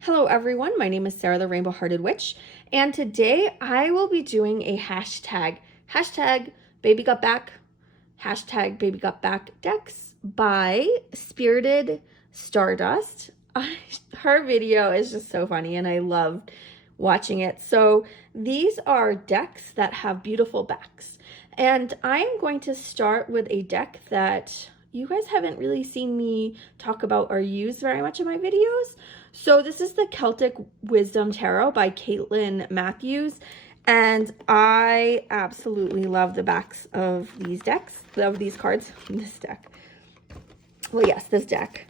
Hello everyone, my name is Sarah the Rainbow Hearted Witch, and today I will be doing a hashtag baby got back, hashtag baby got back decks by Spirited Stardust. Her video is just so funny and I love watching it. So these are decks that have beautiful backs, and I'm going to start with a deck that you guys haven't really seen me talk about or use very much in my videos. So this is the Celtic Wisdom Tarot by Caitlin Matthews, and I absolutely love the backs of these decks, of these cards, this deck. Well, yes, this deck.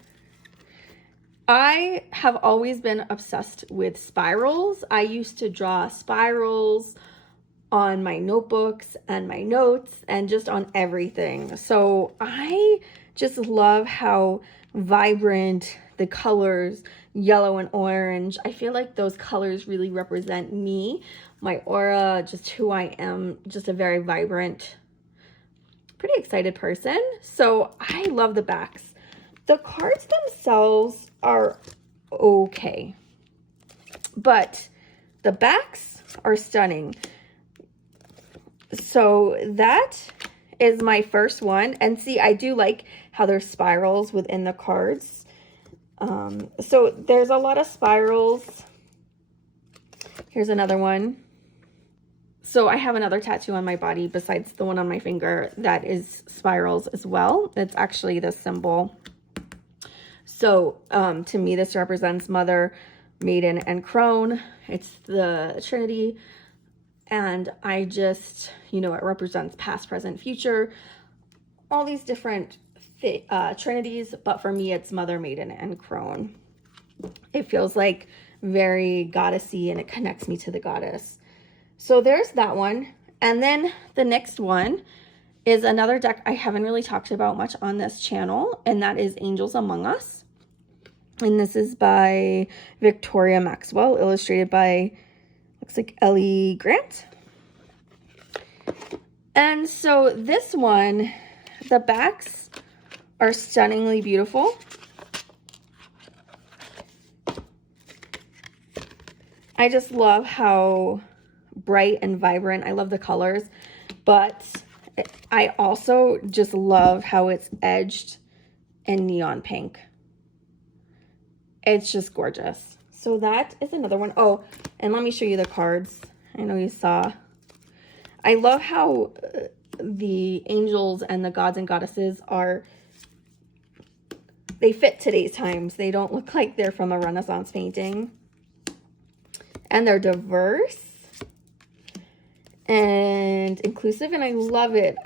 I have always been obsessed with spirals. I used to draw spirals on my notebooks and my notes and just on everything. So I just love how vibrant the colors, yellow and orange. I feel like those colors really represent me, my aura, just who I am, just a very vibrant, pretty excited person. So I love the backs. The cards themselves are okay, but the backs are stunning. So that is my first one. And see, I do like how there's spirals within the cards. So there's a lot of spirals. Here's another one. So I have another tattoo on my body besides the one on my finger that is spirals as well. It's actually the symbol. So to me, this represents Mother, Maiden, and Crone. It's the Trinity. And I just, you know, it represents past, present, future, all these different trinities. But for me, it's Mother, Maiden, and Crone. It feels like very goddessy and it connects me to the goddess. So there's that one. And then the next one is another deck I haven't really talked about much on this channel, and that is Angels Among Us. And this is by Victoria Maxwell, illustrated by, looks like, Ellie Grant. And so this one, the backs are stunningly beautiful. I just love how bright and vibrant. I love the colors, but I also just love how it's edged in neon pink. It's just gorgeous. So that is another one. Oh, and let me show you the cards. I know you saw. I love how the angels and the gods and goddesses are, they fit today's times. They don't look like they're from a Renaissance painting. And they're diverse and inclusive, and I love it.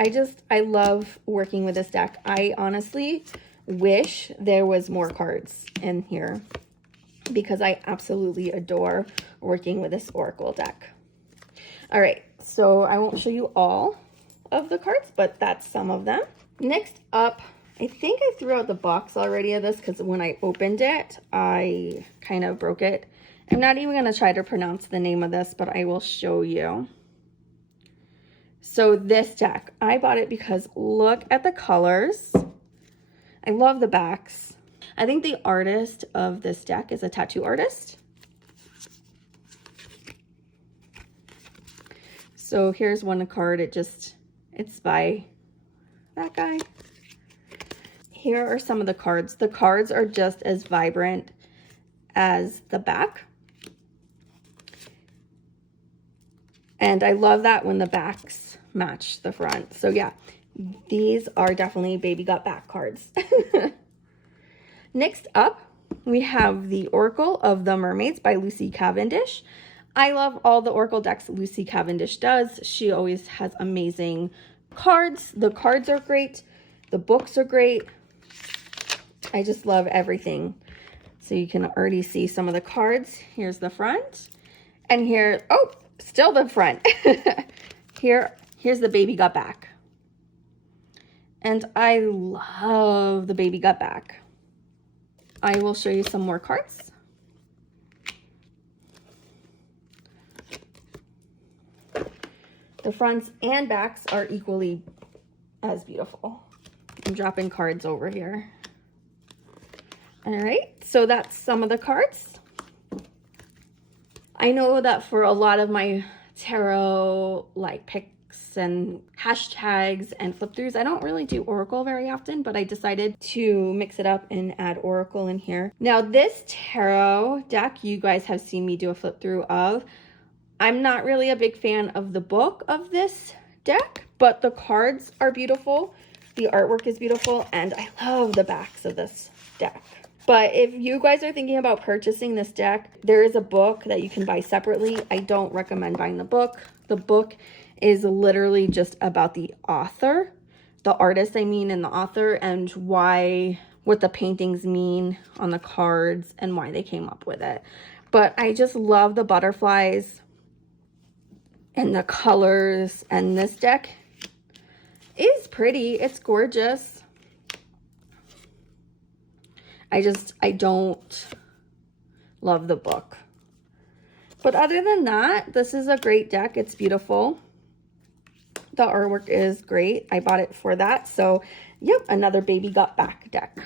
I love working with this deck. I honestly wish there was more cards in here because I absolutely adore working with this Oracle deck. All right, so I won't show you all of the cards, but that's some of them. Next up, I think I threw out the box already of this because when I opened it, I kind of broke it. I'm not even going to try to pronounce the name of this, but I will show you. So this deck, I bought it because look at the colors. I love the backs. I think the artist of this deck is a tattoo artist. So here's one card. It's by that guy. Here are some of the cards. The cards are just as vibrant as the back. And I love that when the backs match the front. So yeah, these are definitely baby got back cards. Next up, we have the Oracle of the Mermaids by Lucy Cavendish. I love all the Oracle decks Lucy Cavendish does. She always has amazing cards. The cards are great. The books are great. I just love everything. So you can already see some of the cards. Here's the front. And here, oh, still the front. Here's the baby got back. And I love the baby got back. I will show you some more cards. The fronts and backs are equally as beautiful. I'm dropping cards over here. All right, so that's some of the cards. I know that for a lot of my tarot like picks and hashtags and flip throughs, I don't really do Oracle very often, but I decided to mix it up and add Oracle in here. Now this tarot deck, you guys have seen me do a flip through of. I'm not really a big fan of the book of this deck, but the cards are beautiful. The artwork is beautiful, and I love the backs of this deck. But if you guys are thinking about purchasing this deck, there is a book that you can buy separately. I don't recommend buying the book. The book is literally just about the author, the artist, I mean, and the author, and what the paintings mean on the cards and why they came up with it. But I just love the butterflies and the colors, and this deck is pretty. It's gorgeous. I don't love the book. But other than that, this is a great deck. It's beautiful. The artwork is great. I bought it for that. So, yep, another Baby Got Back deck.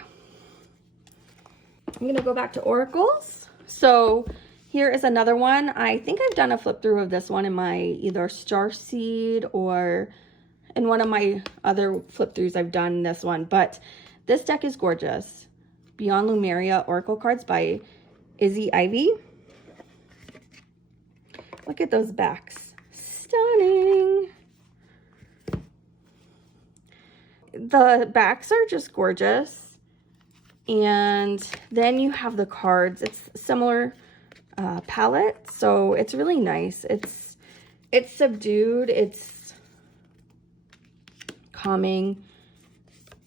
I'm going to go back to Oracles. So, here is another one. I think I've done a flip through of this one in my either Starseed or in one of my other flip throughs I've done this one. But this deck is gorgeous. Beyond Lumeria Oracle cards by Izzy Ivy. Look at those backs. Stunning. The backs are just gorgeous. And then you have the cards. It's similar palette, so it's really nice. It's subdued. It's calming.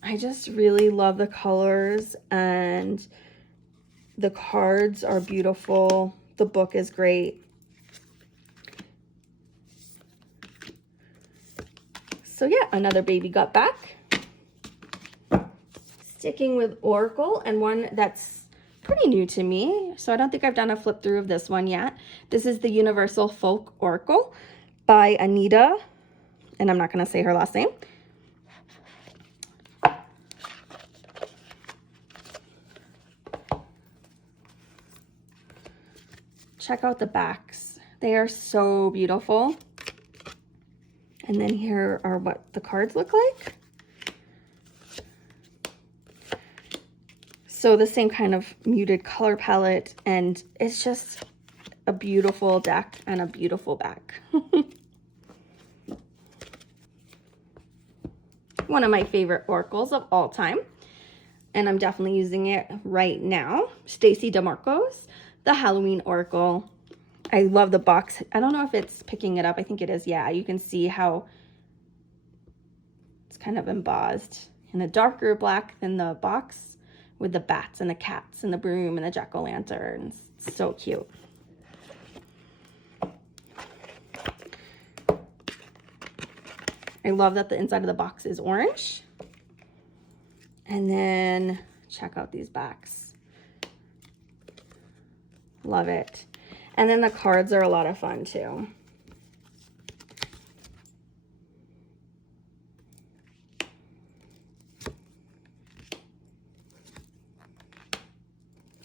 I just really love the colors, and the cards are beautiful. The book is great. So yeah, another Baby Got Back. Sticking with Oracle, and one that's pretty new to me. So I don't think I've done a flip through of this one yet. This is the Universal Folk Oracle by Anita, and I'm not going to say her last name. Check out the backs. They are so beautiful. And then here are what the cards look like. So the same kind of muted color palette, and it's just a beautiful deck and a beautiful back. One of my favorite oracles of all time, and I'm definitely using it right now. Stacey DeMarco's The Halloween Oracle. I love the box. I don't know if it's picking it up. I think it is. Yeah, you can see how it's kind of embossed in a darker black than the box, with the bats and the cats and the broom and the jack-o'-lanterns. It's so cute. I love that the inside of the box is orange. And then check out these backs. Love it. And then the cards are a lot of fun too.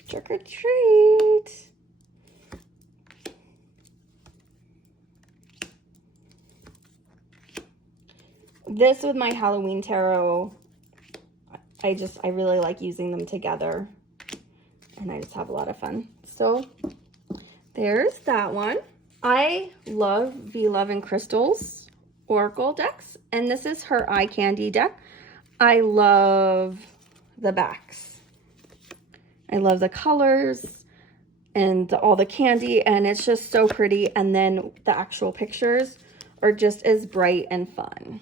Trick or treat. This with my Halloween tarot, I really like using them together, and I just have a lot of fun. So there's that one. I love V Love and Crystal's Oracle decks, and this is her Eye Candy deck. I love the backs. I love the colors and all the candy, and it's just so pretty. And then the actual pictures are just as bright and fun.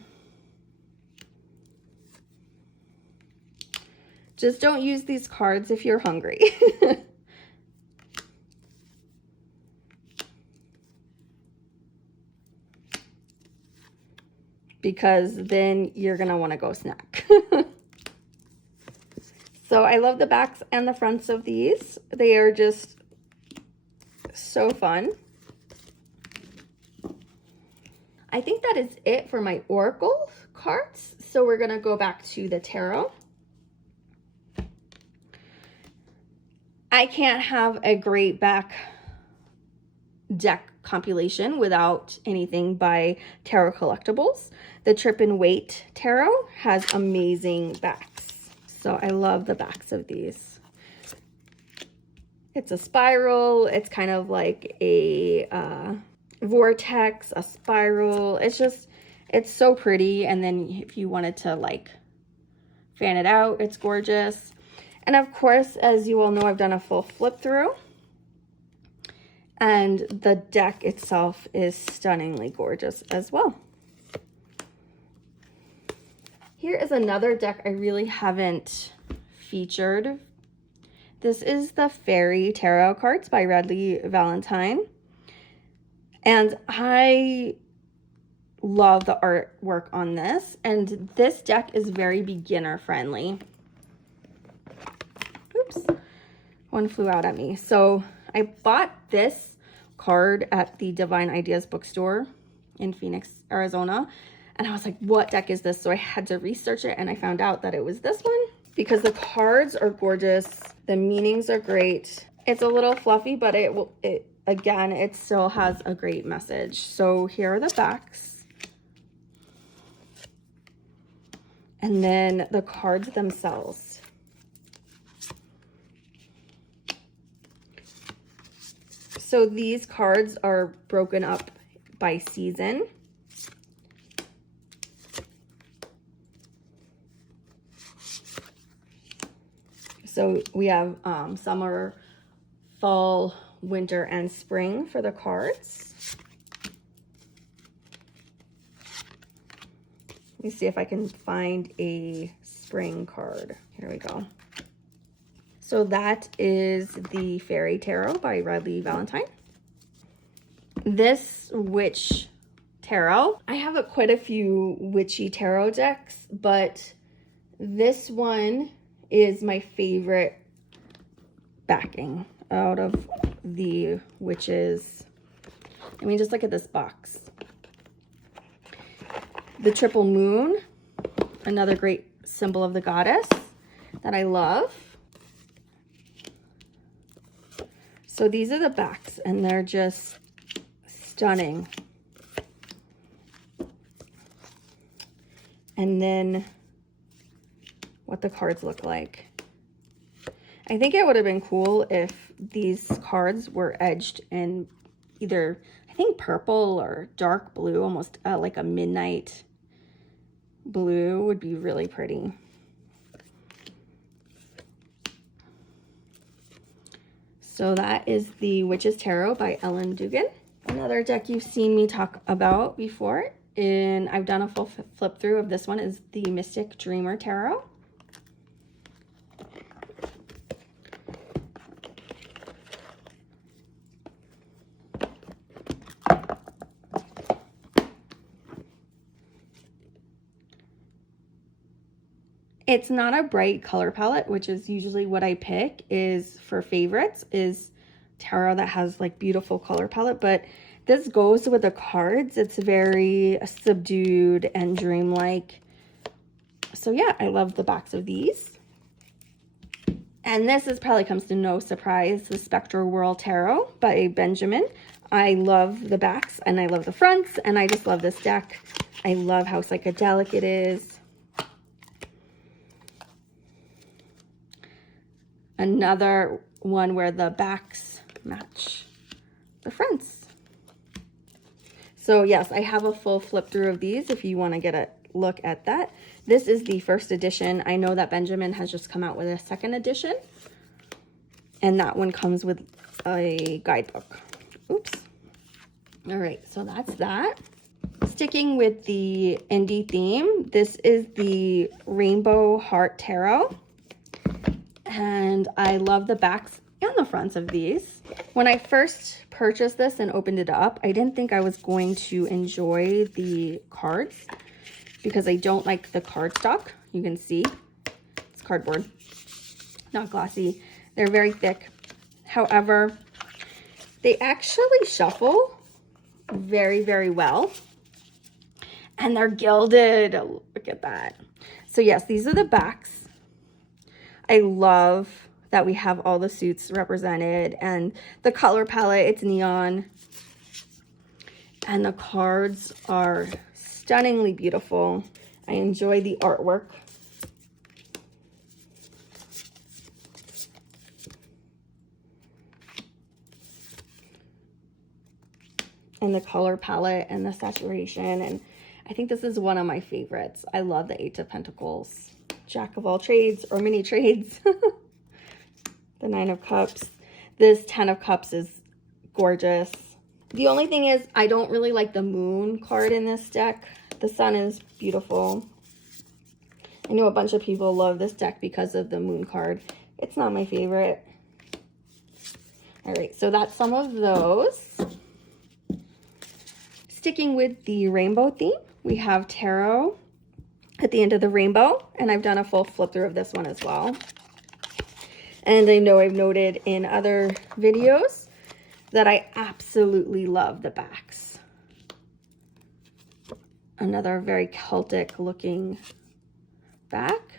Just don't use these cards if you're hungry. Because then you're going to want to go snack. So I love the backs and the fronts of these. They are just so fun. I think that is it for my Oracle cards. So we're gonna go back to the tarot. I can't have a great back deck compilation without anything by Tarot Collectibles. The Trip and Wait Tarot has amazing backs. So I love the backs of these. It's a spiral. It's kind of like a vortex, a spiral. It's so pretty. And then if you wanted to like fan it out, it's gorgeous. And of course, as you all know, I've done a full flip through. And the deck itself is stunningly gorgeous as well. Here is another deck I really haven't featured. This is the Fairy Tarot cards by Radley Valentine. And I love the artwork on this. And this deck is very beginner friendly. Oops, one flew out at me. So I bought this card at the Divine Ideas bookstore in Phoenix, Arizona. And I was like, what deck is this? So I had to research it, and I found out that it was this one because the cards are gorgeous. The meanings are great. It's a little fluffy, but again, it still has a great message. So here are the backs. And then the cards themselves. So these cards are broken up by season. So we have summer, fall, winter, and spring for the cards. Let me see if I can find a spring card. Here we go. So that is the Fairy Tarot by Radley Valentine. This Witch Tarot. I have quite a few witchy tarot decks, but this one is my favorite backing out of the witches. I mean, just look at this box. The Triple Moon, another great symbol of the goddess that I love. So these are the backs, and they're just stunning. And then what the cards look like. I think it would have been cool if these cards were edged in either, I think, purple or dark blue, almost like a midnight blue would be really pretty. So that is the Witch's Tarot by Ellen Dugan. Another deck you've seen me talk about before, and I've done a full flip through of this one, is the Mystic Dreamer Tarot. It's not a bright color palette, which is usually what I pick is for favorites, is tarot that has like beautiful color palette, but this goes with the cards. It's very subdued and dreamlike. So yeah, I love the backs of these. And this probably comes to no surprise, the Spectral World Tarot by Benjamin. I love the backs and I love the fronts, and I just love this deck. I love how psychedelic it is. Another one where the backs match the fronts. So yes, I have a full flip through of these if you want to get a look at that. This is the first edition. I know that Benjamin has just come out with a second edition, and that one comes with a guidebook. Oops. All right, so that's that. Sticking with the indie theme, this is the Rainbow Heart Tarot. And I love the backs and the fronts of these. When I first purchased this and opened it up, I didn't think I was going to enjoy the cards because I don't like the cardstock. You can see it's cardboard, not glossy. They're very thick. However, they actually shuffle very, very well. And they're gilded. Look at that. So yes, these are the backs. I love that we have all the suits represented, and the color palette, it's neon. And the cards are stunningly beautiful. I enjoy the artwork. And the color palette and the saturation. And I think this is one of my favorites. I love the Eight of Pentacles. Jack of all trades, or many trades. The Nine of Cups. This 10 of Cups is gorgeous. The only thing is I don't really like the moon card in this deck. The sun is beautiful. I know a bunch of people love this deck because of the moon card. It's not my favorite. All right, so that's some of those. Sticking with the rainbow theme, we have tarot at the end of the rainbow, and I've done a full flip through of this one as well. And I know I've noted in other videos that I absolutely love the backs. Another very Celtic looking back.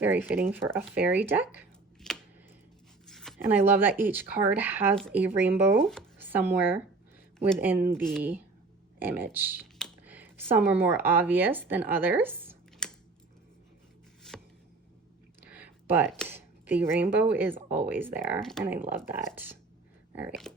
Very fitting for a fairy deck. And I love that each card has a rainbow somewhere within the image. Some are more obvious than others, but the rainbow is always there, and I love that. All right.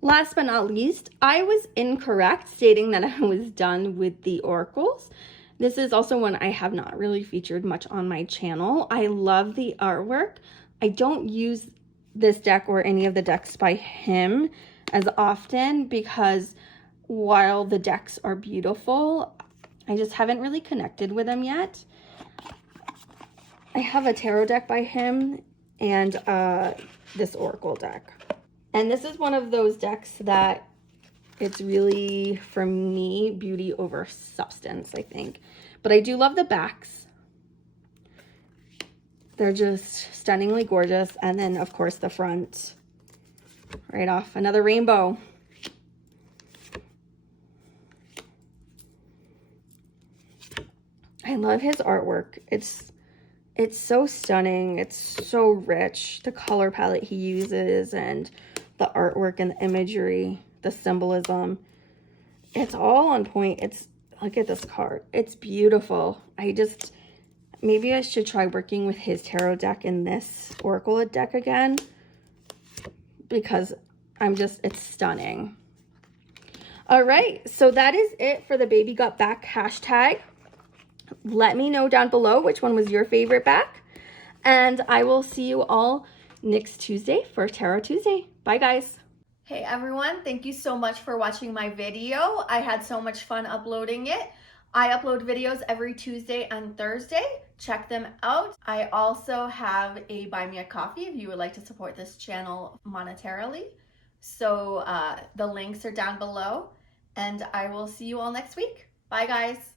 Last but not least, I was incorrect stating that I was done with the oracles. This is also one I have not really featured much on my channel. I love the artwork. I don't use this deck or any of the decks by him as often because while the decks are beautiful, I just haven't really connected with them yet. I have a tarot deck by him and this oracle deck. And this is one of those decks that it's really, for me, beauty over substance, I think. But I do love the backs. They're just stunningly gorgeous. And then, of course, the front. Right off, another rainbow. I love his artwork. It's so stunning. It's so rich. The color palette he uses and the artwork and the imagery, the symbolism. It's all on point. Look at this card. It's beautiful. Maybe I should try working with his tarot deck in this oracle deck again because it's stunning. All right, so that is it for the Baby Got Back hashtag. Let me know down below which one was your favorite back. And I will see you all next Tuesday for Tarot Tuesday. Bye, guys. Hey, everyone. Thank you so much for watching my video. I had so much fun uploading it. I upload videos every Tuesday and Thursday. Check them out. I also have a Buy Me a Coffee if you would like to support this channel monetarily. So the links are down below. And I will see you all next week. Bye, guys.